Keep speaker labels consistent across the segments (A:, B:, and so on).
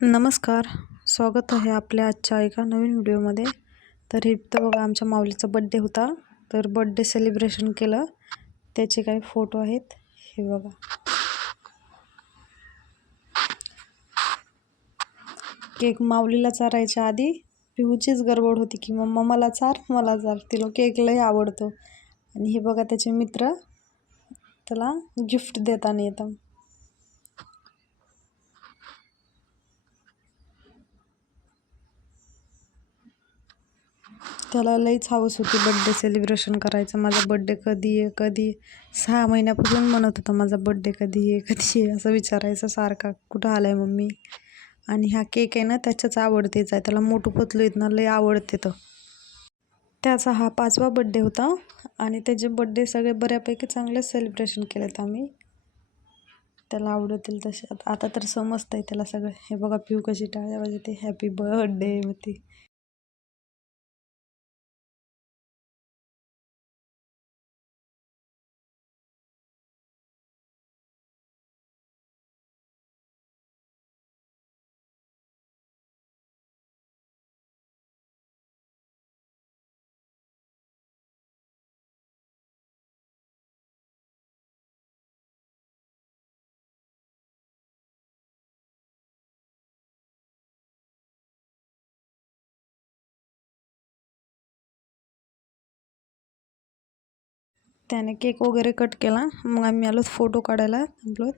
A: नमस्कार. स्वागत आहे आपल्या आजच्या एका नवीन व्हिडिओमध्ये. तर हे तर बघा आमच्या माऊलीचा बड्डे होता. तर बड्डे सेलिब्रेशन केलं. त्याचे काही फोटो आहेत. हे बघा. केक माऊलीला चारायच्या आधी पिहूचीच गडबड होती की मम्मा मला चार मला चार. तिला केक लय आवडतो. आणि हे बघा त्याचे मित्र. त्याला गिफ्ट देताना येतं. त्याला लईच हवस होती बड्डे सेलिब्रेशन करायचं. माझा बड्डे कधी आहे कधी सहा महिन्यापासून म्हणत होता माझा बड्डे कधी आहे कधी आहे? असं विचारायचं सारखा कुठं आला आहे मम्मी? आणि हा केक आहे ना त्याच्याच आवडतेच आहे. त्याला मोठं पतलू येत ना लई आवडते तर त्याचा हा पाचवा बड्डे होता आणि त्याचे बड्डे सगळे बऱ्यापैकी चांगलेच सेलिब्रेशन केलेत आम्ही. त्याला आवडतील तसे. आता तर समजतं आहे त्याला सगळं. हे बघा पिऊ कशी टाळ्या वाजते हॅपी बर्थडे ती त्याने केक वगैरे कट केला. मग आम्ही आलो फोटो काढायला थांबलो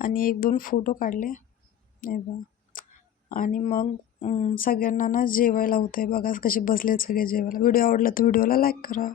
A: आणि एक दोन फोटो काढले. नाही बा आणि मग सगळ्यांना ना जेवायला होतं आहे बघा कसे बसले सगळे जेवायला. व्हिडिओ आवडला तर व्हिडिओला लाईक करा.